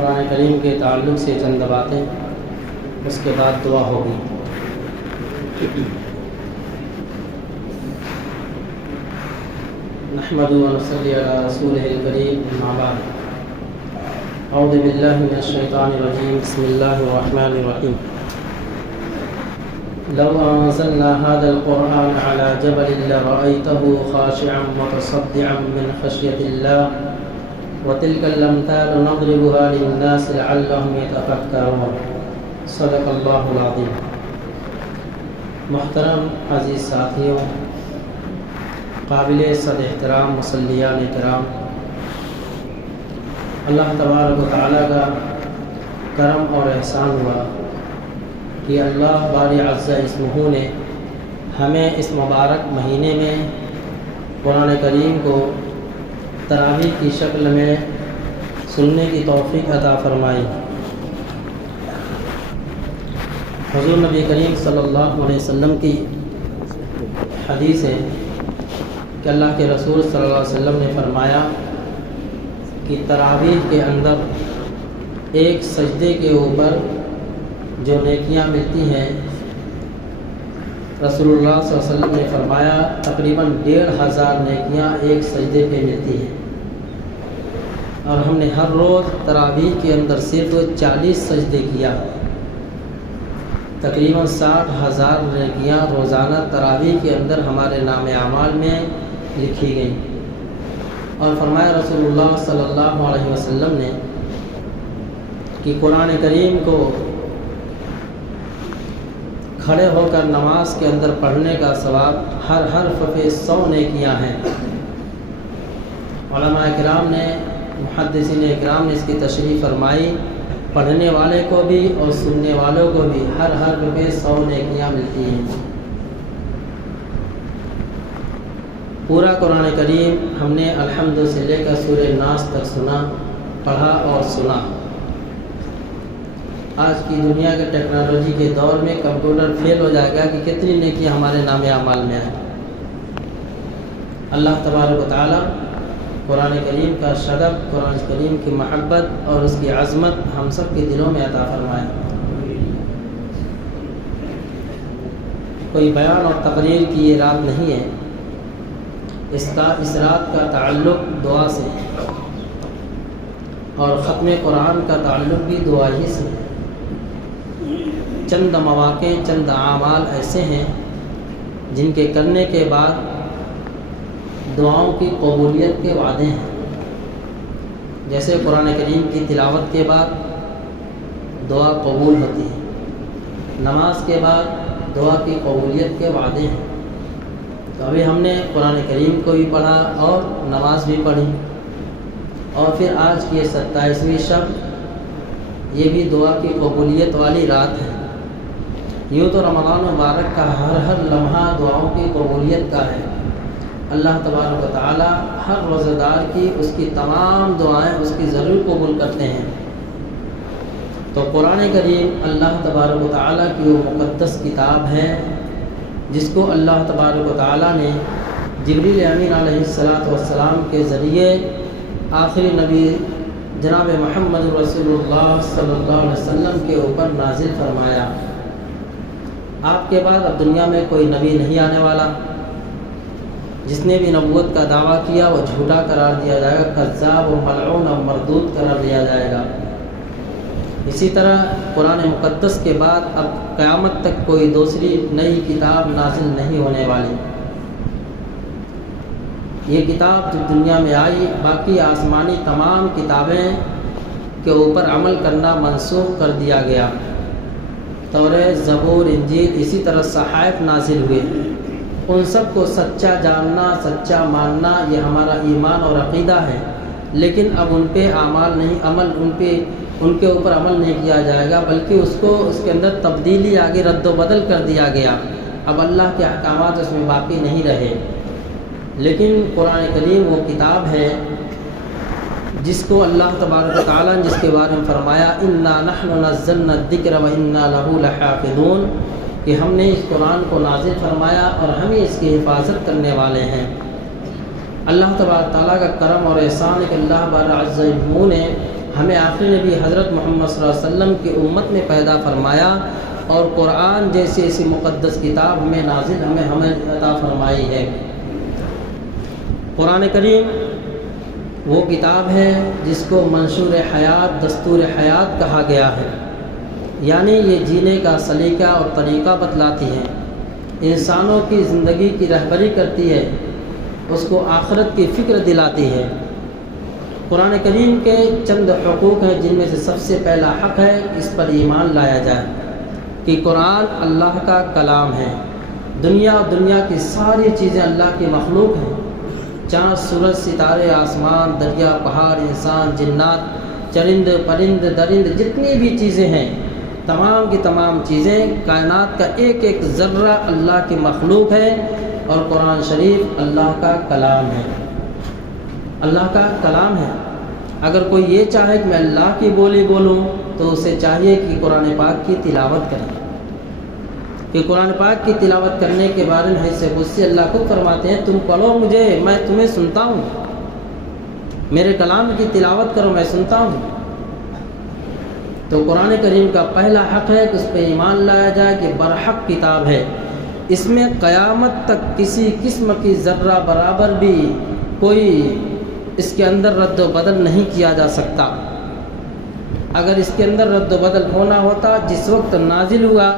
قرآن کریم کے تعلق سے چند باتیں، اس کے بعد دعا ہوگی۔ نحمد و نصلی علی رسولہ الکریم، اما بعد، اعوذ باللہ من الشیطان الرجیم، بسم اللہ الرحمن الرحیم۔ لو انزلنا هذا القرآن على جبل لرأيته خاشعا متصدعا من خشية الله وتلك الأمثال نضربها للناس لعلهم يتفكرون۔ صدق اللہ العظیم۔ محترم عزیز ساتھیوں، قابل صد احترام مصلیان کرام، اللہ تبارک و تعالیٰ کا کرم اور احسان ہوا کہ اللہ باری عز اسمہ نے ہمیں اس مبارک مہینے میں قرآن کریم کو تراویح کی شکل میں سننے کی توفیق عطا فرمائی۔ حضور نبی کریم صلی اللہ علیہ وسلم کی حدیث ہے کہ اللہ کے رسول صلی اللہ علیہ وسلم نے فرمایا کہ تراویح کے اندر ایک سجدے کے اوپر جو نیکیاں ملتی ہیں، رسول اللہ صلی اللہ علیہ وسلم نے فرمایا تقریباً 1500 نیکیاں ایک سجدے پہ ملتی ہیں، اور ہم نے ہر روز تراویح کے اندر صرف 40 سجدے کیا، تقریباً 60,000 نیکیاں روزانہ تراویح کے اندر ہمارے نام اعمال میں لکھی گئیں۔ اور فرمایا رسول اللہ صلی اللہ علیہ وسلم نے کہ قرآن کریم کو کھڑے ہو کر نماز کے اندر پڑھنے کا ثواب ہر حرف پہ 100 نیکیاں ہیں۔ علماء کرام نے، محدثین کرام نے اس کی تشریح فرمائی، پڑھنے والے کو بھی اور سننے والوں کو بھی ہر حرف پہ 100 نیکیاں ملتی ہیں۔ پورا قرآن کریم ہم نے الحمد سے لے کر سورہ ناس تک سنا، پڑھا اور سنا۔ آج کی دنیا کے ٹیکنالوجی کے دور میں کمپیوٹر فیل ہو جائے گا کہ کتنی نیکیاں ہمارے نام اعمال میں آئیں۔ اللہ تبارک و تعالیٰ قرآن کریم کا شغف، قرآن کریم کی محبت اور اس کی عظمت ہم سب کے دلوں میں عطا فرمائے۔ کوئی بیان اور تقریر کی یہ رات نہیں ہے، اس رات کا تعلق دعا سے ہے، اور ختم قرآن کا تعلق بھی دعا ہی سے ہے۔ چند مواقع، چند اعمال ایسے ہیں جن کے کرنے کے بعد دعاؤں کی قبولیت کے وعدے ہیں، جیسے قرآن کریم کی تلاوت کے بعد دعا قبول ہوتی ہے، نماز کے بعد دعا کی قبولیت کے وعدے ہیں۔ تو ابھی ہم نے قرآن کریم کو بھی پڑھا اور نماز بھی پڑھی، اور پھر آج کی 27ویں شب، یہ بھی دعا کی قبولیت والی رات ہے۔ یوں تو رمضان مبارک کا ہر لمحہ دعاؤں کی قبولیت کا ہے۔ اللہ تبارک و تعالی ہر روزہ دار کی، اس کی تمام دعائیں اس کی ضرور قبول کرتے ہیں۔ تو قرآن کریم اللہ تبارک و تعالی کی وہ مقدس کتاب ہے جس کو اللہ تبارک و تعالی نے جبریل امین علیہ السلام کے ذریعے آخری نبی جناب محمد رسول اللہ صلی اللہ علیہ وسلم کے اوپر نازل فرمایا۔ آپ کے بعد اب دنیا میں کوئی نبی نہیں آنے والا، جس نے بھی نبوت کا دعویٰ کیا وہ جھوٹا قرار دیا جائے گا، کذاب و ملعون اور مردود قرار دیا جائے گا۔ اسی طرح قرآن مقدس کے بعد اب قیامت تک کوئی دوسری نئی کتاب نازل نہیں ہونے والی۔ یہ کتاب جو دنیا میں آئی، باقی آسمانی تمام کتابیں کے اوپر عمل کرنا منسوخ کر دیا گیا۔ توریت، زبور، انجیل، اسی طرح صحائف نازل ہوئے، ان سب کو سچا جاننا، سچا ماننا، یہ ہمارا ایمان اور عقیدہ ہے، لیکن اب ان پہ اعمال نہیں، ان کے اوپر عمل نہیں کیا جائے گا، بلکہ اس کے اندر تبدیلی آگے رد و بدل کر دیا گیا۔ اب اللہ کے احکامات اس میں باقی نہیں رہے۔ لیکن قرآن کریم وہ کتاب ہے جس کو اللہ تبارک و تعالیٰ نے جس کے بارے میں فرمایا انا نحن نزلنا الذکر وانا لہ لحافظون، کہ ہم نے اس قرآن کو نازل فرمایا اور ہم ہی اس کی حفاظت کرنے والے ہیں۔ اللہ تبارک تعالیٰ کا کرم اور احسان ہے کہ اللہ بار عز و جل نے ہمیں آخری نبی حضرت محمد صلی اللہ علیہ وسلم کی امت میں پیدا فرمایا اور قرآن جیسی ایسی مقدس کتاب ہمیں نازل ہمیں عطا فرمائی ہے۔ قرآن کریم وہ کتاب ہے جس کو منشور حیات، دستور حیات کہا گیا ہے، یعنی یہ جینے کا سلیقہ اور طریقہ بتلاتی ہے، انسانوں کی زندگی کی رہبری کرتی ہے، اس کو آخرت کی فکر دلاتی ہے۔ قرآن کریم کے چند حقوق ہیں جن میں سے سب سے پہلا حق ہے اس پر ایمان لایا جائے کہ قرآن اللہ کا کلام ہے۔ دنیا اور دنیا کی ساری چیزیں اللہ کی مخلوق ہیں، چاند، سورج، ستارے، آسمان، دریا، پہاڑ، انسان، جنات، چرند، پرند، درند، جتنی بھی چیزیں ہیں، تمام کی تمام چیزیں، کائنات کا ایک ایک ذرہ اللہ کی مخلوق ہے، اور قرآن شریف اللہ کا کلام ہے، اللہ کا کلام ہے۔ اگر کوئی یہ چاہے کہ میں اللہ کی بولی بولوں تو اسے چاہیے کہ قرآن پاک کی تلاوت کرے، کہ قرآن پاک کی تلاوت کرنے کے بارے میں حدیث قدسی اللہ خود فرماتے ہیں، تم پڑھو مجھے، میں تمہیں سنتا ہوں، میرے کلام کی تلاوت کرو، میں سنتا ہوں۔ تو قرآن کریم کا پہلا حق ہے کہ اس پہ ایمان لایا جائے کہ برحق کتاب ہے، اس میں قیامت تک کسی قسم کی ذرہ برابر بھی کوئی اس کے اندر رد و بدل نہیں کیا جا سکتا۔ اگر اس کے اندر رد و بدل ہونا ہوتا، جس وقت نازل ہوا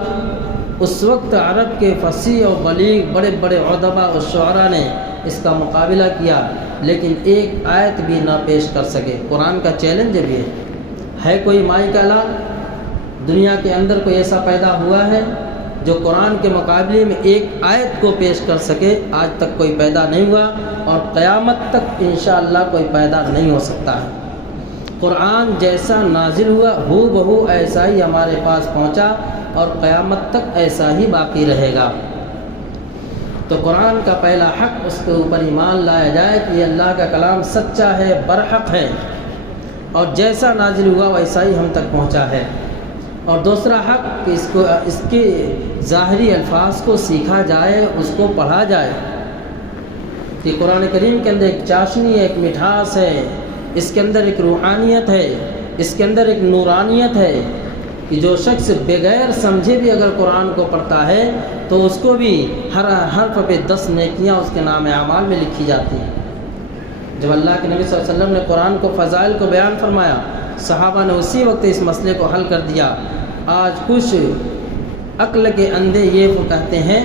اس وقت عرب کے فصیح و بلیغ بڑے بڑے ادباء و شعراء نے اس کا مقابلہ کیا، لیکن ایک آیت بھی نہ پیش کر سکے۔ قرآن کا چیلنج بھی ہے کوئی مائی کا لال دنیا کے اندر کوئی ایسا پیدا ہوا ہے جو قرآن کے مقابلے میں ایک آیت کو پیش کر سکے؟ آج تک کوئی پیدا نہیں ہوا، اور قیامت تک انشاءاللہ کوئی پیدا نہیں ہو سکتا ہے۔ قرآن جیسا نازل ہوا ہو بہو ایسا ہی ہمارے پاس پہنچا، اور قیامت تک ایسا ہی باقی رہے گا۔ تو قرآن کا پہلا حق اس کے اوپر ایمان لایا جائے کہ یہ اللہ کا کلام سچا ہے، برحق ہے، اور جیسا نازل ہوا ویسا ہی ہم تک پہنچا ہے۔ اور دوسرا حق کہ اس کے ظاہری الفاظ کو سیکھا جائے، اس کو پڑھا جائے، کہ قرآن کریم کے اندر ایک چاشنی ہے، ایک مٹھاس ہے، اس کے اندر ایک روحانیت ہے، اس کے اندر ایک نورانیت ہے، کہ جو شخص بغیر سمجھے بھی اگر قرآن کو پڑھتا ہے تو اس کو بھی ہر حرف پہ 10 نیکیاں اس کے نام اعمال میں لکھی جاتی ہیں۔ جب اللہ کے نبی صلی اللہ علیہ وسلم نے قرآن کو فضائل کو بیان فرمایا، صحابہ نے اسی وقت اس مسئلے کو حل کر دیا۔ آج کچھ عقل کے اندھے یہ کہتے ہیں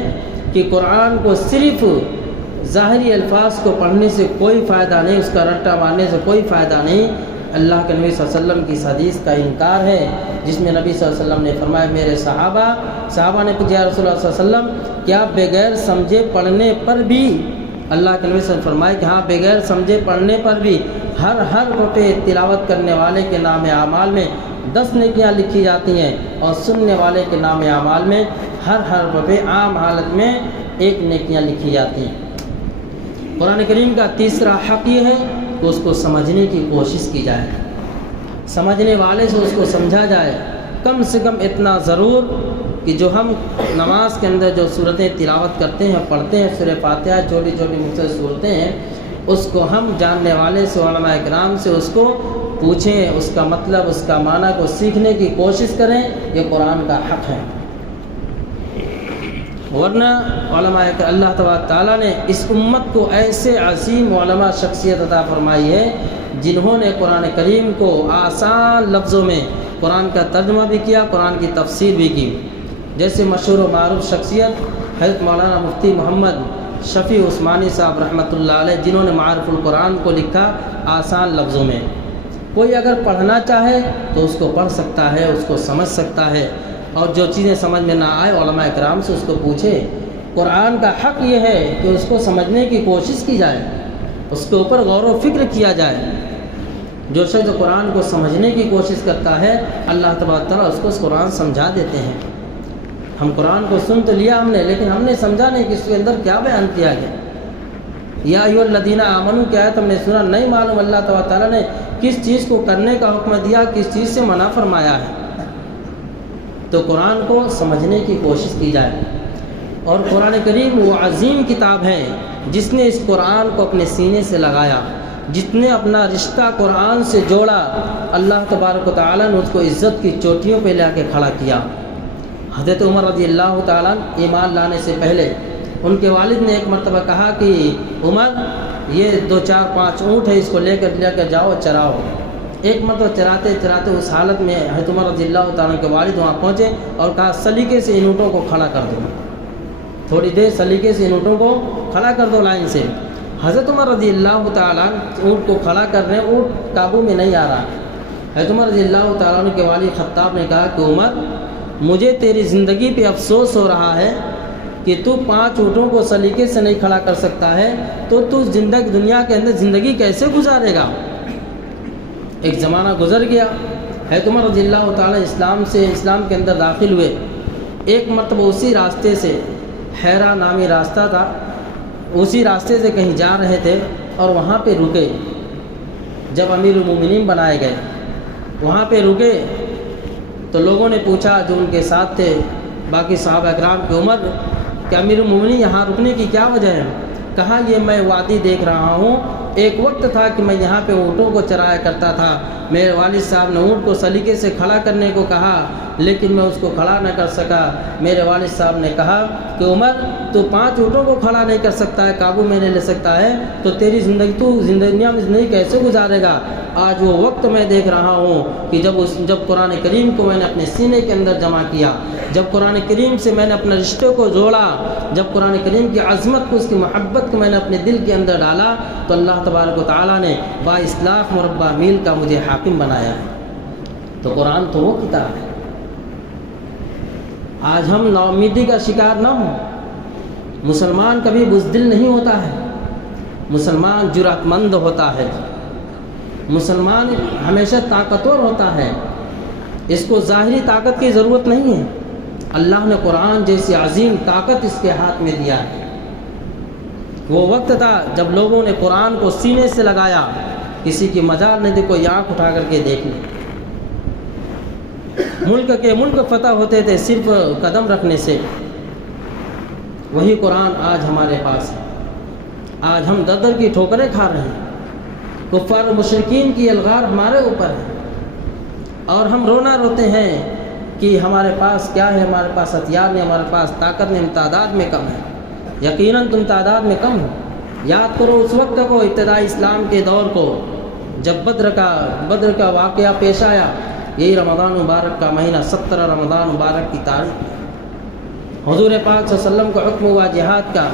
کہ قرآن کو صرف ظاہری الفاظ کو پڑھنے سے کوئی فائدہ نہیں، اس کا رٹا مارنے سے کوئی فائدہ نہیں۔ اللہ کے نبی صلی اللہ علیہ وسلم کی اس حدیث کا انکار ہے جس میں نبی صلی اللہ علیہ وسلم نے فرمایا، میرے صحابہ نے پوچھا، یا رسول اللہ صلی اللہ علیہ وسلم کیا بغیر سمجھے پڑھنے پر بھی؟ اللہ کے نبی صلی اللہ علیہ وسلم فرمایا کہ ہاں، بغیر سمجھے پڑھنے پر بھی ہر حرف پہ تلاوت کرنے والے کے نام اعمال میں 10 نیکیاں لکھی جاتی ہیں، اور سننے والے کے نام اعمال میں ہر حرف پہ عام حالت میں 1 نیکیاں لکھی جاتی ہیں۔ قرآن کریم کا تیسرا حق یہ ہے کہ اس کو سمجھنے کی کوشش کی جائے، سمجھنے والے سے اس کو سمجھا جائے، کم سے کم اتنا ضرور کہ جو ہم نماز کے اندر جو صورتیں تلاوت کرتے ہیں، پڑھتے ہیں، سورہ فاتحہ، چھوٹی چھوٹی مختصر صورتیں ہیں، اس کو ہم جاننے والے سے، علماء کرام سے اس کو پوچھیں، اس کا مطلب، اس کا معنی کو سیکھنے کی کوشش کریں۔ یہ قرآن کا حق ہے، ورنہ علماء اللہ تبارک تعالیٰ نے اس امت کو ایسے عظیم علماء شخصیت عطا فرمائی ہے جنہوں نے قرآن کریم کو آسان لفظوں میں قرآن کا ترجمہ بھی کیا، قرآن کی تفسیر بھی کی۔ جیسے مشہور و معروف شخصیت حضرت مولانا مفتی محمد شفیع عثمانی صاحب رحمۃ اللہ علیہ، جنہوں نے معارف القرآن کو لکھا آسان لفظوں میں۔ کوئی اگر پڑھنا چاہے تو اس کو پڑھ سکتا ہے، اس کو سمجھ سکتا ہے، اور جو چیزیں سمجھ میں نہ آئے علماء کرام سے اس کو پوچھے۔ قرآن کا حق یہ ہے کہ اس کو سمجھنے کی کوشش کی جائے، اس کے اوپر غور و فکر کیا جائے۔ جو شخص قرآن کو سمجھنے کی کوشش کرتا ہے، اللہ تبارک تعالیٰ اس کو قرآن سمجھا دیتے ہیں۔ ہم قرآن کو سن تو لیا ہم نے، لیکن ہم نے سمجھا نہیں کہ اس کے اندر کیا بیان کیا گیا۔ یا ایھا الذین آمنوا کی آیت ہم نے سنا، نہیں معلوم اللہ تبارک تعالیٰ نے کس چیز کو کرنے کا حکم دیا، کس چیز سے منع فرمایا ہے۔ تو قرآن کو سمجھنے کی کوشش کی جائے۔ اور قرآن کریم وہ عظیم کتاب ہے جس نے اس قرآن کو اپنے سینے سے لگایا، جتنے اپنا رشتہ قرآن سے جوڑا، اللہ تبارک و تعالیٰ نے اس کو عزت کی چوٹیوں پہ لا کے کھڑا کیا۔ حضرت عمر رضی اللہ تعالیٰ ایمان لانے سے پہلے ان کے والد نے ایک مرتبہ کہا کہ عمر یہ 2 4 5 اونٹ ہے، اس کو لے کر جاؤ چراؤ۔ ایک مرتبہ چراتے چراتے اس حالت میں حضرت عمر رضی اللہ تعالیٰ کے والد وہاں پہنچے اور کہا سلیقے سے ان اونٹوں کو کھڑا کر دو، تھوڑی دیر سلیقے سے ان اونٹوں کو کھڑا کر دو لائن سے۔ حضرت عمر رضی اللہ تعالیٰ اونٹ کو کھڑا کر رہے ہیں، اونٹ قابو میں نہیں آ رہا۔ حضرت عمر رضی اللہ تعالیٰ کے والد خطاب نے کہا کہ عمر مجھے تیری زندگی پہ افسوس ہو رہا ہے کہ تو 5 اونٹوں کو سلیقے سے نہیں کھڑا کر سکتا ہے، تو دنیا کے اندر زندگی کیسے گزارے گا؟ ایک زمانہ گزر گیا، حضرت عمر رضی اللہ تعالیٰ اسلام کے اندر داخل ہوئے۔ ایک مرتبہ اسی راستے سے، حیرہ نامی راستہ تھا، اسی راستے سے کہیں جا رہے تھے اور وہاں پہ رکے۔ جب امیر المومنین بنائے گئے وہاں پہ رکے تو لوگوں نے پوچھا جو ان کے ساتھ تھے باقی صحابہ اکرام کی، عمر کہ امیر المومنین یہاں رکنے کی کیا وجہ ہے؟ کہا یہ میں وادی دیکھ رہا ہوں، ایک وقت تھا کہ میں یہاں پہ اونٹوں کو چرایا کرتا تھا، میرے والد صاحب نے اونٹ کو سلیقے سے کھڑا کرنے کو کہا لیکن میں اس کو کھڑا نہ کر سکا۔ میرے والد صاحب نے کہا کہ عمر تو 5 اونٹوں کو کھڑا نہیں کر سکتا ہے، قابو میں نہیں لے سکتا ہے، تو تیری دنیا میں زندگی کیسے گزارے گا؟ آج وہ وقت میں دیکھ رہا ہوں کہ جب قرآن کریم کو میں نے اپنے سینے کے اندر جمع کیا، جب قرآن کریم سے میں نے اپنے رشتے کو جوڑا، جب قرآن کریم کی عظمت کو، اس کی محبت کو میں نے اپنے دل کے اندر ڈالا، تو اللہ تبارک و تعالیٰ نے 22 لاکھ مربع میل کا مجھے حاکم بنایا ہے۔ تو قرآن تو وہ کتاب ہے۔ آج ہم نا امیدی کا شکار نہ ہوں۔ مسلمان کبھی بزدل نہیں ہوتا ہے، مسلمان جرأت مند ہوتا ہے، مسلمان ہمیشہ طاقتور ہوتا ہے، اس کو ظاہری طاقت کی ضرورت نہیں ہے۔ اللہ نے قرآن جیسی عظیم طاقت اس کے ہاتھ میں دیا ہے۔ وہ وقت تھا جب لوگوں نے قرآن کو سینے سے لگایا، کسی کی مجال نہیں تھی کوئی آنکھ اٹھا کر کے دیکھ لے۔ ملک فتح ہوتے تھے صرف قدم رکھنے سے۔ وہی قرآن آج ہمارے پاس ہے۔ آج ہم در در کی ٹھوکریں کھا رہے ہیں، کفار و مشرکین کی الغار ہمارے اوپر ہے، اور ہم رونا روتے ہیں کہ ہمارے پاس کیا ہے، ہمارے پاس ہتھیار نہیں، ہمارے پاس طاقت نہیں، ہم تعداد میں کم ہیں۔ یقیناً تم تعداد میں کم ہو۔ یاد کرو اس وقت کو، ابتدائی اسلام کے دور کو، جب بدر کا واقعہ پیش آیا۔ یہی رمضان مبارک کا مہینہ، 17 رمضان مبارک کی تاریخ، حضور پاک صلی اللہ علیہ وسلم کو حکم ہوا جہاد کا۔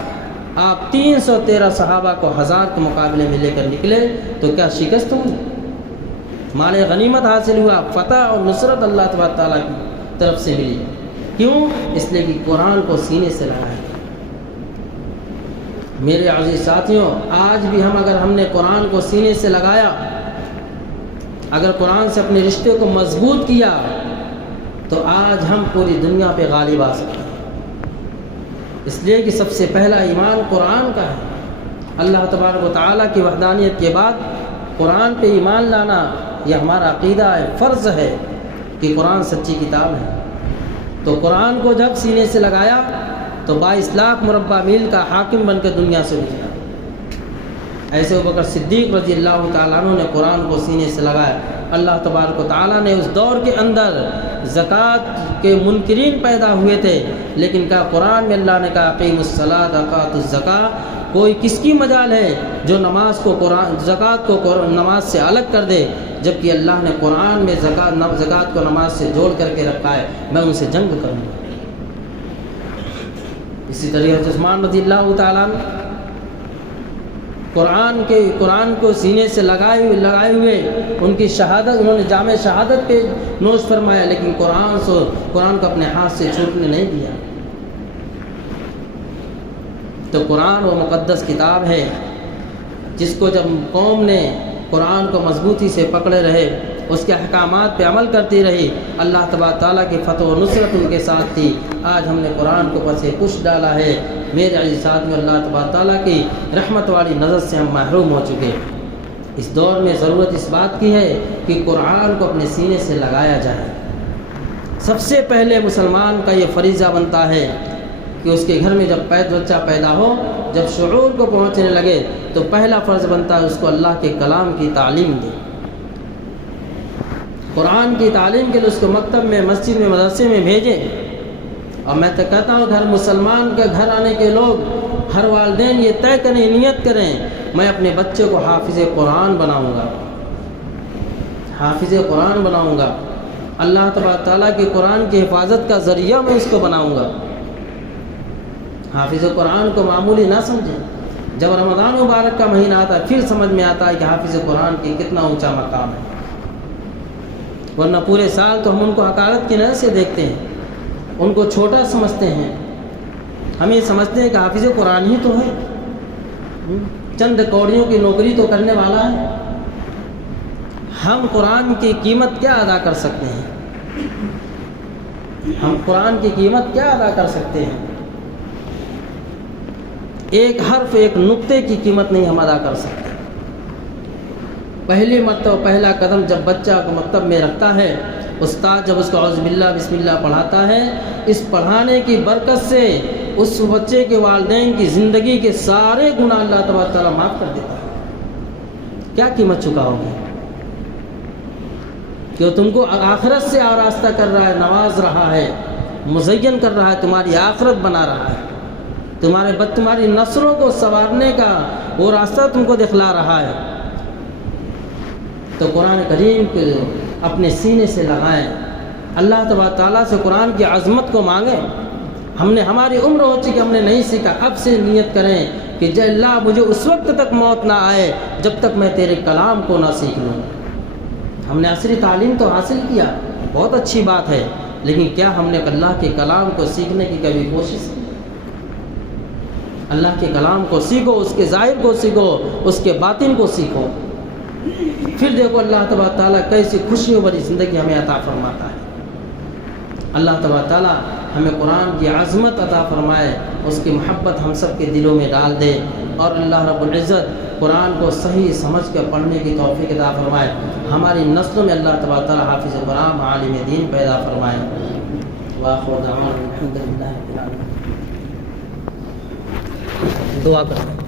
آپ 313 صحابہ کو 1000 کے مقابلے میں لے کر نکلے، تو کیا شکست ہوئی؟ مال غنیمت حاصل ہوا، فتح اور نصرت اللہ تبارک تعالیٰ کی طرف سے ملی۔ کیوں؟ اس لیے کہ قرآن کو سینے سے لگایا۔ میرے عزیز ساتھیوں، آج بھی اگر ہم نے قرآن کو سینے سے لگایا، اگر قرآن سے اپنے رشتے کو مضبوط کیا، تو آج ہم پوری دنیا پہ غالب آ سکتے ہیں۔ اس لیے کہ سب سے پہلا ایمان قرآن کا ہے۔ اللہ تبارک و تعالیٰ کی وحدانیت کے بعد قرآن پہ ایمان لانا یہ ہمارا عقیدہ ہے، فرض ہے کہ قرآن سچی کتاب ہے۔ تو قرآن کو جب سینے سے لگایا تو 22 لاکھ مربع میل کا حاکم بن کے دنیا سے گزرا۔ ایسے ابوبکر صدیق رضی اللہ تعالیٰ عنہ نے قرآن کو سینے سے لگایا۔ اللہ تبارک و تعالیٰ نے اس دور کے اندر زکوٰۃ کے منکرین پیدا ہوئے تھے، لیکن کہا قرآن میں اللہ نے کہا اقیموا الصلاۃ وآتوا الزکاۃ۔ کوئی کس کی مجال ہے جو زکوٰۃ کو نماز سے الگ کر دے، جبکہ اللہ نے قرآن میں زکوٰۃ کو نماز سے جوڑ کر کے رکھا ہے۔ میں ان سے جنگ کروں گا۔ اسی طریقے عثمان رضی اللہ تعالیٰ قرآن کو سینے سے لگائے ہوئے ان کی شہادت، انہوں نے جامع شہادت پہ نوش فرمایا، لیکن قرآن کو اپنے ہاتھ سے چھوٹنے نہیں دیا۔ تو قرآن وہ مقدس کتاب ہے جس کو جب قوم نے قرآن کو مضبوطی سے پکڑے رہے، اس کے احکامات پہ عمل کرتی رہی، اللہ تبارک تعالیٰ کی فتح و نصرت ان کے ساتھ تھی۔ آج ہم نے قرآن کو پس پش ڈالا ہے۔ میرے عزیز ساتھیوں، اللہ تبارک تعالیٰ کی رحمت والی نظر سے ہم محروم ہو چکے۔ اس دور میں ضرورت اس بات کی ہے کہ قرآن کو اپنے سینے سے لگایا جائے۔ سب سے پہلے مسلمان کا یہ فریضہ بنتا ہے کہ اس کے گھر میں جب بچہ پیدا ہو، جب شعور کو پہنچنے لگے تو پہلا فرض بنتا ہے اس کو اللہ کے کلام کی تعلیم دے، قرآن کی تعلیم کے لیے اس کو مکتب میں، مسجد میں، مدرسے میں بھیجیں۔ اور میں تو کہتا ہوں ہر مسلمان کے گھر آنے کے لوگ، ہر والدین یہ طے کریں، نیت کریں، میں اپنے بچے کو حافظ قرآن بناؤں گا، حافظ قرآن بناؤں گا، اللہ تبارک تعالیٰ کی قرآن کی حفاظت کا ذریعہ میں اس کو بناؤں گا۔ حافظ قرآن کو معمولی نہ سمجھیں، جب رمضان مبارک کا مہینہ آتا ہے پھر سمجھ میں آتا ہے کہ حافظ قرآن کی کتنا اونچا مقام ہے، ورنہ پورے سال تو ہم ان کو حقارت کی نظر سے دیکھتے ہیں، ان کو چھوٹا سمجھتے ہیں، ہم یہ سمجھتے ہیں کہ حافظ قرآن ہی تو ہے، چند کوڑیوں کی نوکری تو کرنے والا ہے۔ ہم قرآن کی قیمت کیا ادا کر سکتے ہیں؟ ہم قرآن کی قیمت کیا ادا کر سکتے ہیں؟ ایک حرف، ایک نقطے کی قیمت نہیں ہم ادا کر سکتے۔ پہلی مرتبہ پہلا قدم جب بچہ کو مکتب میں رکھتا ہے، استاد جب اس کو اعوذ باللہ بسم اللہ پڑھاتا ہے، اس پڑھانے کی برکت سے اس بچے کے والدین کی زندگی کے سارے گناہ اللہ تبارک تعالیٰ معاف کر دیتا ہے۔ کیا قیمت چکا ہوگی کہ وہ تم کو آخرت سے آراستہ کر رہا ہے، نواز رہا ہے، مزین کر رہا ہے، تمہاری آخرت بنا رہا ہے، تمہاری نسلوں کو سنوارنے کا وہ راستہ تم کو دکھلا رہا ہے۔ تو قرآن کریم کو اپنے سینے سے لگائیں، اللہ تبارک تعالیٰ سے قرآن کی عظمت کو مانگیں۔ ہماری عمر ہو چکی، ہم نے نہیں سیکھا، اب سے نیت کریں کہ جے اللہ مجھے اس وقت تک موت نہ آئے جب تک میں تیرے کلام کو نہ سیکھ لوں۔ ہم نے عصری تعلیم تو حاصل کیا، بہت اچھی بات ہے، لیکن کیا ہم نے اللہ کے کلام کو سیکھنے کی کبھی کوشش کی؟ اللہ کے کلام کو سیکھو، اس کے ظاہر کو سیکھو، اس کے باطن کو سیکھو، پھر دیکھو اللہ تبارک تعالیٰ کیسی خوشیوں بھری زندگی ہمیں عطا فرماتا ہے۔ اللہ تبارک تعالیٰ ہمیں قرآن کی عظمت عطا فرمائے، اس کی محبت ہم سب کے دلوں میں ڈال دے، اور اللہ رب العزت قرآن کو صحیح سمجھ کر پڑھنے کی توفیق عطا فرمائے۔ ہماری نسلوں میں اللہ تبارک تعالیٰ حافظ قرآن، عالم دین پیدا فرمائے۔ وآخر دعوانا الحمدللہ رب العالمین۔ دعا کریں۔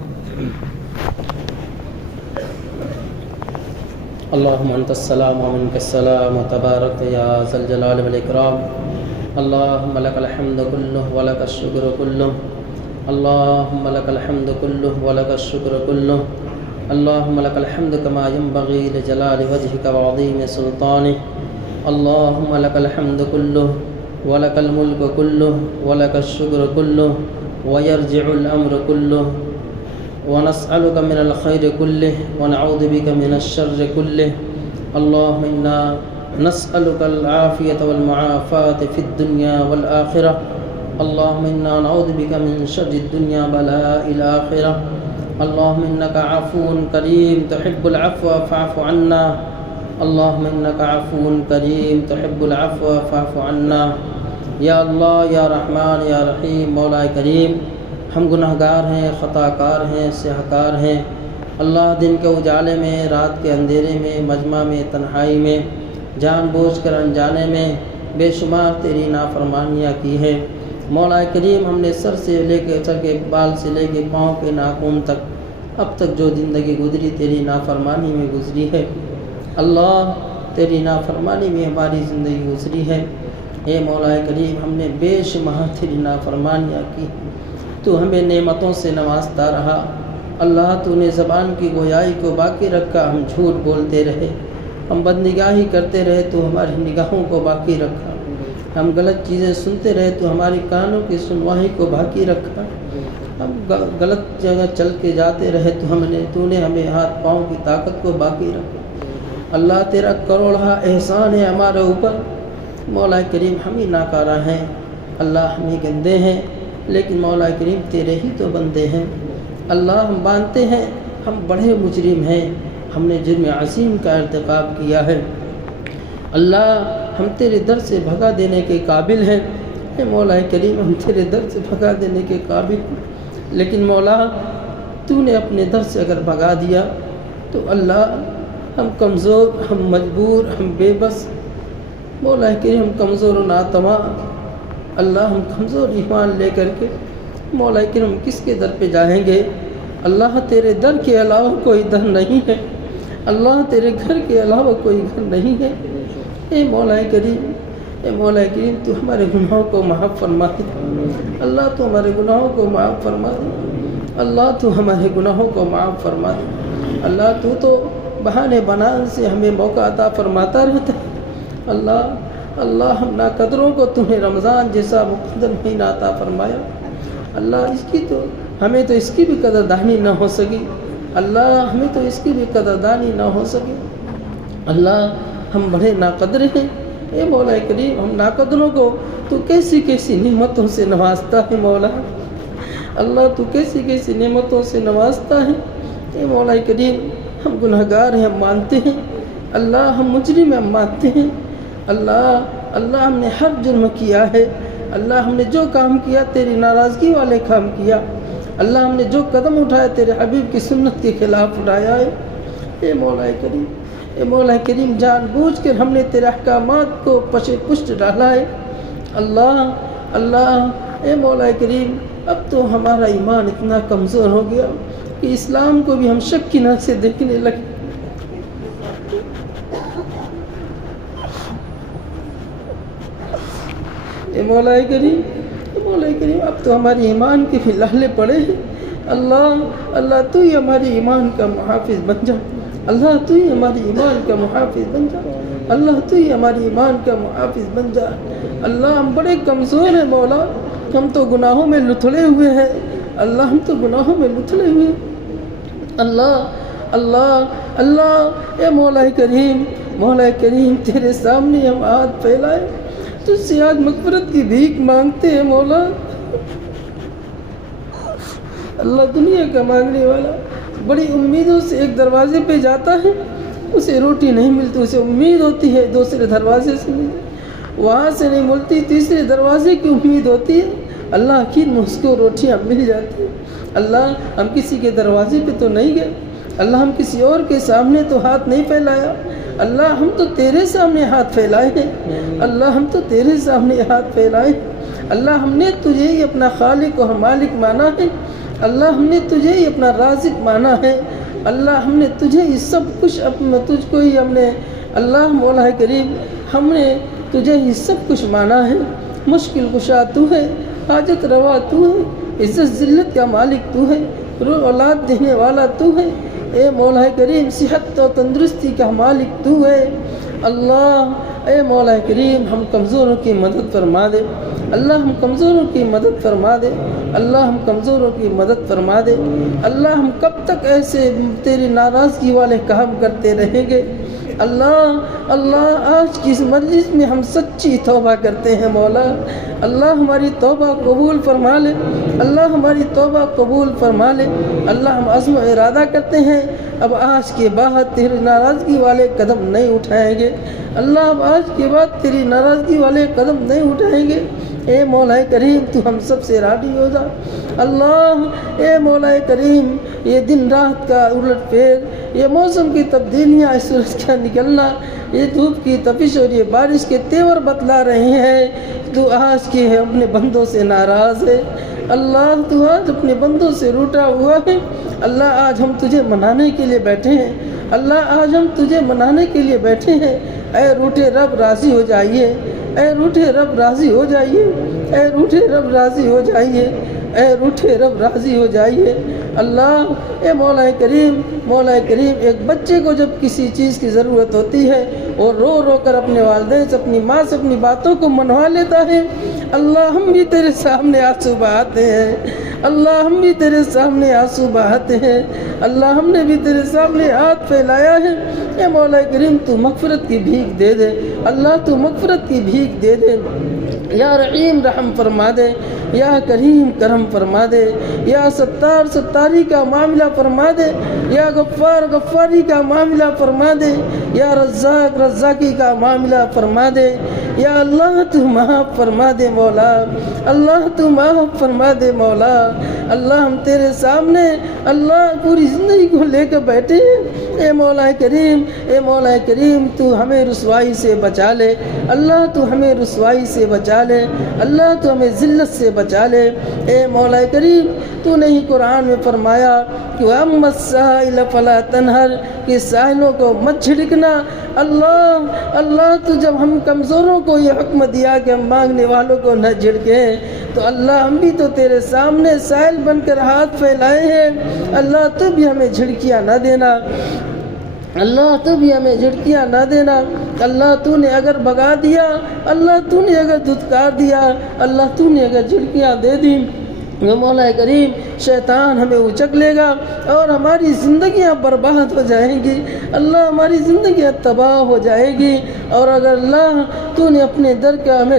اللهم انت السلام ومنك السلام وتبارك يا ذا الجلال والاكرام۔ اللهم لك الحمد كله ولك الشكر كله، اللهم لك الحمد كله ولك الشكر كله، اللهم لك الحمد كما ينبغي لجلال وجهك وعظيم سلطانك، اللهم لك الحمد كله ولك الملك كله ولك الشكر كله ويرجع الأمر كله، ونسألك من الخير كله ونعوذ بك من الشر كله، اللهم إنا نسألك العافية والمعافاة في الدنيا والآخرة، اللهم إنا نعوذ بك من شر الدنيا بلاء الآخرة، اللهم إنك عفو كريم تحب العفو فاعف عنا، اللهم إنك عفو كريم تحب العفو فاعف عنا۔ یا اللہ، یا رحمان، یا رحیم، مولا کریم، ہم گناہ گار ہیں، خطا کار ہیں، سیاہ کار ہیں۔ اللہ، دن کے اجالے میں، رات کے اندھیرے میں، مجمع میں، تنہائی میں، جان بوجھ کر انجانے میں بے شمار تیری نافرمانیاں کی ہیں۔ مولا کریم، ہم نے سر کے بال سے لے کے پاؤں کے ناخن تک اب تک جو زندگی گزری تیری نافرمانی میں گزری ہے۔ اللہ، تیری نافرمانی میں ہماری زندگی گزری ہے۔ اے مولا کریم، ہم نے بے شمار تیری نافرمانیاں کی، تو ہمیں نعمتوں سے نوازتا رہا۔ اللہ، تو نے زبان کی گویائی کو باقی رکھا، ہم جھوٹ بولتے رہے، ہم بدنگاہی کرتے رہے تو ہماری نگاہوں کو باقی رکھا، ہم غلط چیزیں سنتے رہے تو ہماری کانوں کی سنوائی کو باقی رکھا، ہم غلط جگہ چل کے جاتے رہے تو نے ہمیں ہاتھ پاؤں کی طاقت کو باقی رکھا۔ اللہ، تیرا کروڑا احسان ہے ہمارے اوپر۔ مولا کریم، ہم ہی ناکارہ ہیں، اللہ ہم ہی گندے ہیں، لیکن مولا کریم تیرے ہی تو بندے ہیں۔ اللہ، ہم مانتے ہیں ہم بڑے مجرم ہیں، ہم نے جرم عظیم کا ارتکاب کیا ہے۔ اللہ، ہم تیرے در سے بھگا دینے کے قابل ہیں۔ اے مولا کریم، ہم تیرے در سے بھگا دینے کے قابل ہیں، لیکن مولا تو نے اپنے در سے اگر بھگا دیا تو اللہ، ہم کمزور، ہم مجبور، ہم بے بس، مولا کریم ہم کمزور و ناتواں، اللہ ہم کمزور ایمان لے کر کے مولا کریم کس کے در پہ جائیں گے؟ اللہ تیرے در کے علاوہ کوئی در نہیں ہے، اللہ تیرے گھر کے علاوہ کوئی گھر نہیں ہے۔ اے مولا کریم تو ہمارے گناہوں کو معاف فرما دے، اللہ تو ہمارے گناہوں کو معاف فرما دے، اللہ تو ہمارے گناہوں کو معاف فرما دے، اللہ تو بہانے بنانے سے ہمیں موقع عطا فرماتا رہتا ہے۔ اللہ ہم ناقدروں کو تمہیں رمضان جیسا مقدر مہینہ عطا فرمایا، اللہ ہمیں تو اس کی بھی قدردانی نہ ہو سکی، اللہ ہمیں تو اس کی بھی قدردانی نہ ہو سکی، اللہ ہم بڑے ناقدر ہیں۔ اے مولا کریم ہم ناقدروں کو تو کیسی کیسی نعمتوں سے نوازتا ہے مولا، اللہ تو کیسی کیسی نعمتوں سے نوازتا ہے۔ اے مولا کریم ہم گنہگار ہیں، ہم مانتے ہیں، اللہ ہم مجرم ہیں، ہم مانتے ہیں، اللہ ہم نے ہر جرم کیا ہے، اللہ ہم نے جو کام کیا تیری ناراضگی والے کام کیا، اللہ ہم نے جو قدم اٹھایا تیرے حبیب کی سنت کے خلاف اٹھایا ہے۔ اے مولا کریم جان بوجھ کر ہم نے تیرے احکامات کو پشت ڈالا ہے، اللہ اے مولا کریم اب تو ہمارا ایمان اتنا کمزور ہو گیا کہ اسلام کو بھی ہم شک کی نظر سے دیکھنے لگے۔ اے مولا کریم اب تو ہماری ایمان کے بھی لہلے پڑے ہیں، اللہ تو ہی ہماری ایمان کا محافظ بن جا، اللہ تو ہی ہماری ایمان کا محافظ بن جا، اللہ تو ہی ہماری ایمان کا محافظ بن جا۔ اللہ ہم بڑے کمزور ہیں مولا، ہم تو گناہوں میں لتھڑے ہوئے ہیں، اللہ ہم تو گناہوں میں لتھڑے ہوئے ہیں۔ اللہ اے مولا کریم تیرے سامنے ہم ہاتھ پھیلائے تجھ سے آج مغفرت کی بھیک مانگتے ہیں مولا۔ اللہ دنیا کا مانگنے والا بڑی امیدوں سے ایک دروازے پہ جاتا ہے، اسے روٹی نہیں ملتی، اسے امید ہوتی ہے دوسرے دروازے سے ملے، وہاں سے نہیں ملتی تیسرے دروازے کی امید ہوتی ہے، اللہ آخر میں اس کو روٹیاں مل جاتی ہیں۔ اللہ ہم کسی کے دروازے پہ تو نہیں گئے، اللہ ہم کسی اور کے سامنے تو ہاتھ نہیں پھیلایا، اللہ ہم تو تیرے سامنے ہاتھ پھیلائے ہیں، اللہ ہم تو تیرے سامنے ہاتھ پھیلائے، اللہ ہم نے تجھے ہی اپنا خالق و مالک مانا ہے، اللہ ہم نے تجھے ہی اپنا رازق مانا ہے، اللہ ہم نے تجھے ہی سب کچھ تجھ کو ہی ہم نے، اللہ مولا کریم ہم نے تجھے ہی سب کچھ مانا ہے، مشکل کشا تو ہے، حاجت روا تو ہے، عزت ذلت کا مالک تو ہے، روح اولاد دینے والا تو ہے، اے مولا کریم صحت و تندرستی کا مالک تو ہے، اللہ اے مولا کریم ہم کمزوروں کی مدد فرما دے، اللہ ہم کمزوروں کی مدد فرما دے، اللہ ہم کمزوروں کی مدد فرما دے، اللہ ہم کب تک ایسے تیری ناراضگی والے کام کرتے رہیں گے، اللہ آج کی اس مجلس میں ہم سچی توبہ کرتے ہیں مولا، اللہ ہماری توبہ قبول فرما لے، اللہ ہماری توبہ قبول فرما لے، اللہ ہم عزم و ارادہ کرتے ہیں اب آج کے بعد تیری ناراضگی والے قدم نہیں اٹھائیں گے، اللہ اب آج کے بعد تیری ناراضگی والے قدم نہیں اٹھائیں گے، اے مولا کریم تو ہم سب سے راضی ہو جا، اللہ اے مولا کریم یہ دن رات کا الٹ پھیر، یہ موسم کی تبدیلیاں، اس سورج کا نکلنا، یہ دھوپ کی تپش اور یہ بارش کے تیور بتلا رہے ہیں، تو آج کے اپنے بندوں سے ناراض ہے، اللہ تو آج اپنے بندوں سے روٹا ہوا ہے، اللہ آج ہم تجھے منانے کے لیے بیٹھے ہیں، اللہ آج ہم تجھے منانے کے لیے بیٹھے ہیں، اے روٹے رب راضی ہو جائیے، اے روٹے رب راضی ہو جائیے، اے روٹے رب راضی ہو جائیے، اے روٹے رب راضی ہو جائیے، اللہ اے مولا کریم ایک بچے کو جب کسی چیز کی ضرورت ہوتی ہے اور رو رو کر اپنے والدین سے اپنی ماں سے اپنی باتوں کو منوا لیتا ہے، اللہ ہم بھی تیرے سامنے آنسو بہاتے ہیں، اللہ ہم بھی تیرے سامنے آنسو بہاتے ہیں، اللہ ہم نے بھی تیرے سامنے ہاتھ پھیلایا ہے، اے مولا کریم تو مغفرت کی بھیک دے دے، اللہ تو مغفرت کی بھیک دے دے، یا رحیم رحم فرما دے، یا کریم کرم فرما دے، یا ستار ستاری کا معاملہ فرما دے، یا غفار غفاری کا معاملہ فرما دے، یا رزاق رزاقی کا معاملہ فرما دے، یا اللہ تو معاف فرما دے مولا، اللہ تو معاف فرما دے مولا، اللہ ہم تیرے سامنے اللہ پوری زندگی کو لے کر بیٹھے ہیں، اے مولا کریم، اے مولا کریم تو ہمیں رسوائی سے بچا لے اللہ، تو ہمیں رسوائی سے بچا لے اللہ، تو ہمیں ذلت سے بچا لے اے مولا کریم۔ تو نے ہی قرآن میں فرمایا کہ وَأَمَّا السَّائِلَ فَلَا تَنْهَرْ، کہ سائلوں کو مت جھڑکنا اللہ تو جب ہم کمزوروں کو یہ حکم دیا کہ ہم مانگنے والوں کو نہ جھڑکیں، تو اللہ ہم بھی تو تیرے سامنے سائل بن کر ہاتھ پھیلائے ہیں اللہ، تو بھی ہمیں جھڑکیاں نہ دینا اللہ، تو بھی ہمیں جھڑکیاں نہ دینا اللہ۔ تو نے اگر بھگا دیا اللہ، تو نے اگر دھتکار دیا اللہ، تو نے اگر جھڑکیاں دے دی مولا کریم، شیطان ہمیں اچک لے گا اور ہماری زندگیاں برباد ہو جائیں گی اللہ، ہماری زندگیاں تباہ ہو جائے گی۔ اور اگر اللہ تو نے اپنے در کا ہمیں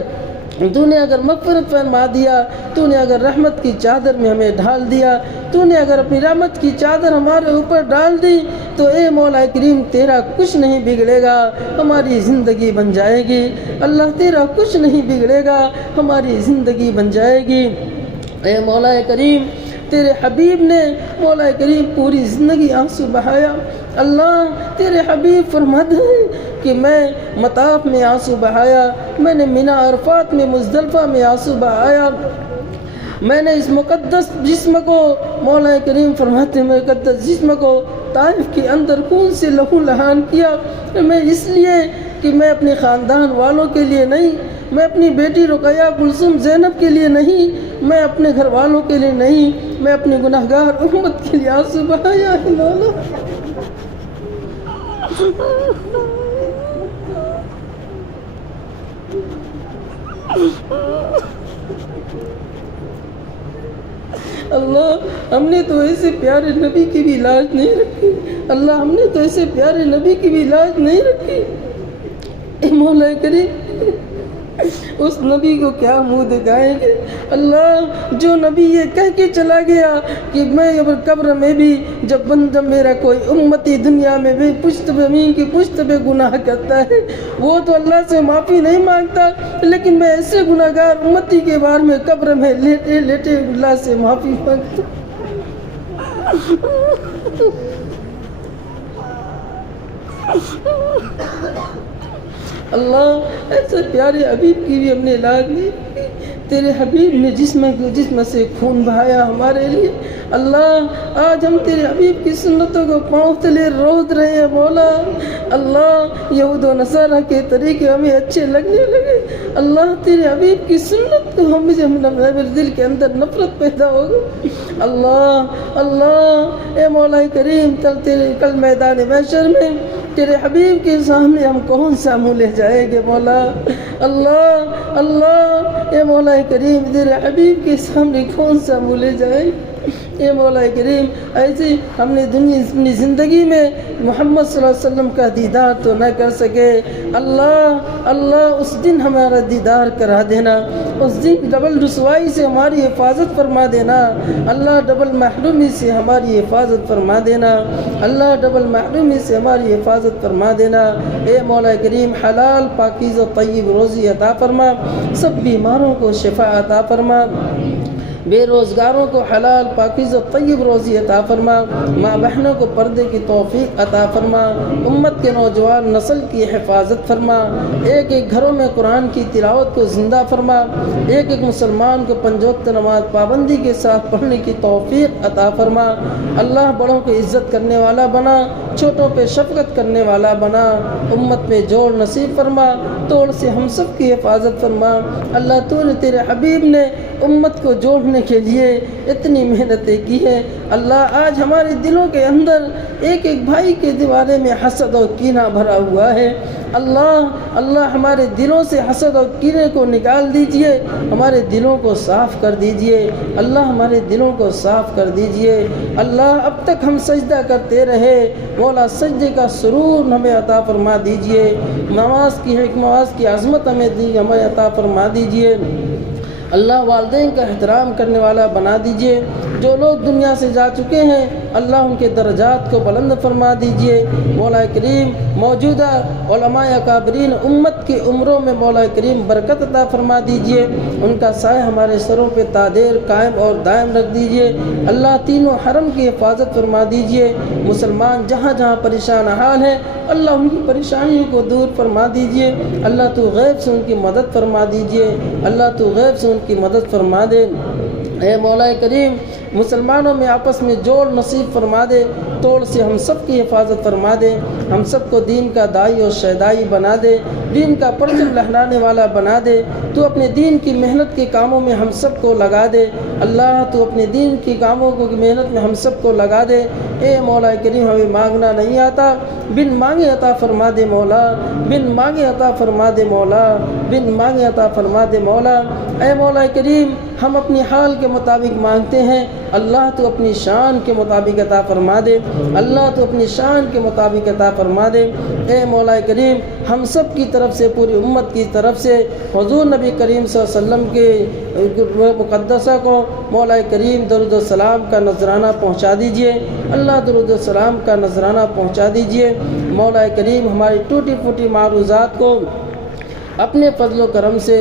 تو نے اگر مغفرت فرما دیا، تو نے اگر رحمت کی چادر میں ہمیں ڈھال دیا، تو نے اگر اپنی رحمت کی چادر ہمارے اوپر ڈال دی، تو اے مولا کریم تیرا کچھ نہیں بگڑے گا، ہماری زندگی بن جائے گی اللہ، تیرا کچھ نہیں بگڑے گا، ہماری زندگی بن جائے گی اے مولا کریم۔ تیرے حبیب نے مولا کریم پوری زندگی آنسو بہایا اللہ، تیرے حبیب فرماتے ہیں کہ میں مطاف میں آنسو بہایا، میں نے منی عرفات میں مزدلفہ میں آنسو بہایا، میں نے اس مقدس جسم کو مولا کریم فرماتے ہیں مقدس جسم کو طائف کے اندر خون سے لہو لہان کیا، میں اس لیے کہ میں اپنے خاندان والوں کے لیے نہیں، میں اپنی بیٹی رقیہ کلثوم زینب کے لیے نہیں، میں اپنے گھر والوں کے لیے نہیں، میں اپنی گناہگار امت کے لیے آنسو بہایا ہے مولا۔ اللہ ہم نے تو ایسے پیارے نبی کی بھی لاج نہیں رکھی اللہ، ہم نے تو ایسے پیارے نبی کی بھی لاج نہیں رکھی اے مولا کریم، اس نبی کو کیا منہ دکھائیں گے اللہ، جو نبی یہ کہہ کے چلا گیا کہ میں قبر میں بھی جب میرا کوئی امتی دنیا میں بھی پشت زمین کی پشت پہ گناہ کرتا ہے، وہ تو اللہ سے معافی نہیں مانگتا، لیکن میں ایسے گناہ گار امتی کے بارے میں قبر میں لیٹے لیٹے اللہ سے معافی مانگتا اللہ، ایسے پیارے حبیب کی بھی ہم نے لاج نہیں کی، تیرے حبیب نے جسم سے خون بہایا ہمارے لیے اللہ، آج ہم تیرے حبیب کی سنتوں کو پاؤں تلے روت رہے ہیں مولا اللہ، یہود و نصارہ کے طریقے ہمیں اچھے لگنے لگے اللہ، تیرے حبیب کی سنت کو ہمارے دل کے اندر نفرت پیدا ہوگی اللہ اے مولا کریم، کل میدان محشر میں تیرے حبیب کے سامنے ہم کون سا منہ لے جائیں گے مولا اللہ اے مولا کریم، تیرے حبیب کے سامنے کون سا منہ لے جائیں اے مولا کریم۔ ایسے ہم نے اپنی زندگی میں محمد صلی اللہ علیہ وسلم کا دیدار تو نہ کر سکے اللہ اس دن ہمارا دیدار کرا دینا، اس دن ڈبل رسوائی سے ہماری حفاظت فرما دینا اللہ، ڈبل محرومی سے ہماری حفاظت فرما دینا اللہ، ڈبل محرومی سے ہماری حفاظت فرما دینا اے مولا کریم۔ حلال پاکیزہ طیب روزی عطا فرما، سب بیماروں کو شفا عطا فرما، بے روزگاروں کو حلال پاکیزہ طیب روزی عطا فرما، ماں بہنوں کو پردے کی توفیق عطا فرما، امت کے نوجوان نسل کی حفاظت فرما، ایک ایک گھروں میں قرآن کی تلاوت کو زندہ فرما، ایک ایک مسلمان کو 5 وقت نماز پابندی کے ساتھ پڑھنے کی توفیق عطا فرما اللہ، بڑوں کو عزت کرنے والا بنا، چھوٹوں پہ شفقت کرنے والا بنا، امت میں جوڑ نصیب فرما، توڑ سے ہم سب کی حفاظت فرما اللہ۔ تو نے تیرے حبیب نے امت کو جوڑنے کے لیے اتنی محنتیں کی ہیں اللہ، آج ہمارے دلوں کے اندر ایک ایک بھائی کے بارے میں حسد اور کینہ بھرا ہوا ہے اللہ ہمارے دلوں سے حسد اور کینے کو نکال دیجئے، ہمارے دلوں کو صاف کر دیجئے اللہ، ہمارے دلوں کو صاف کر دیجئے اللہ۔ اب تک ہم سجدہ کرتے رہے مولا، سجدے کا سرور ہمیں عطا فرما دیجئے، نماز کی عظمت ہمیں عطا فرما دیجئے اللہ، والدین کا احترام کرنے والا بنا دیجئے جو لوگ دنیا سے جا چکے ہیں اللہ ان کے درجات کو بلند فرما دیجئے۔ مولا کریم موجودہ علماء اکابرین امت کی عمروں میں مولا کریم برکت عطا فرما دیجئے، ان کا سایہ ہمارے سروں پہ تادیر قائم اور دائم رکھ دیجئے۔ اللہ تینوں حرم کی حفاظت فرما دیجئے۔ مسلمان جہاں جہاں پریشان حال ہیں اللہ ان کی پریشانیوں کو دور فرما دیجئے۔ اللہ تو غیب سے ان کی مدد فرما دیجئے، اللہ تو غیب سے ان کی مدد فرما دے۔ اے مولا کریم مسلمانوں میں آپس میں جوڑ نصیب فرما دے، توڑ سے ہم سب کی حفاظت فرما دے، ہم سب کو دین کا دائی اور شیدائی بنا دے، دین کا پرچم لہرانے والا بنا دے۔ تو اپنے دین کی محنت کے کاموں میں ہم سب کو لگا دے اللہ، تو اپنے دین کی کاموں کی محنت میں ہم سب کو لگا دے۔ اے مولا کریم ہمیں مانگنا نہیں آتا، بن مانگے عطا فرما دے مولا، بن مانگے عطا فرما دے مولا، بن مانگے عطا فرما دے مولا۔ اے مولا کریم ہم اپنی حال کے مطابق مانگتے ہیں اللہ، تو اپنی شان کے مطابق عطا فرما دے اللہ، تو اپنی شان کے مطابق عطا فرما دے۔ اے مولا کریم ہم سب کی طرف سے، پوری امت کی طرف سے حضور نبی کریم صلی اللہ علیہ وسلم کے مقدسہ کو مولا کریم درود و سلام کا نذرانہ پہنچا دیجئے اللہ، درود و سلام کا نذرانہ پہنچا دیجئے۔ مولا کریم ہماری ٹوٹی پھوٹی معروضات کو اپنے فضل و کرم سے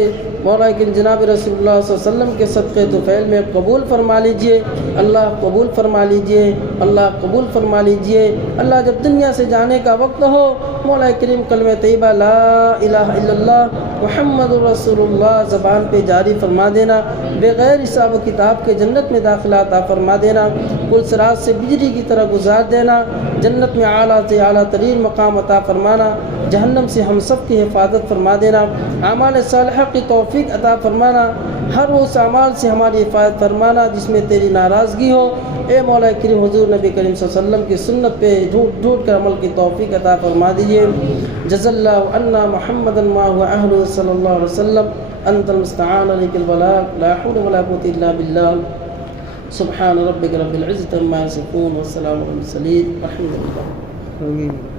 مولا کریم جناب رسول اللہ صلی اللہ علیہ وسلم کے صدقے طفیل میں قبول فرما لیجئے اللہ، قبول فرما لیجئے اللہ، قبول فرما لیجئے اللہ۔ جب دنیا سے جانے کا وقت ہو مولا کریم کلمہ طیبہ لا الہ الا اللہ محمد رسول اللہ زبان پہ جاری فرما دینا، بغیر حساب و کتاب کے جنت میں داخلہ عطا فرما دینا، پل صراط سے بجلی کی طرح گزار دینا، جنت میں اعلیٰ سے اعلیٰ ترین مقام عطا فرمانا، جہنم سے ہم سب کی حفاظت فرما دینا، اعمال صالحہ کی توفیق عطا فرمانا، ہر اس اعمال سے ہماری حفاظت فرمانا جس میں تیری ناراضگی ہو۔ اے مولا کریم حضور نبی کریم صلی اللہ علیہ وسلم کی سنت پہ جھوٹ جھوٹ کر عمل کی توفیق عطا فرما دیجیے۔ جزا اللہ عنا محمد ما هو اہلہ صلی اللہ علیہ وسلم، انت المستعان علیک البلاغ، لا حول ولا قوة الا باللہ۔ سبحان ربک رب العزة عما یصفون والسلام علی المرسلین والحمد للہ۔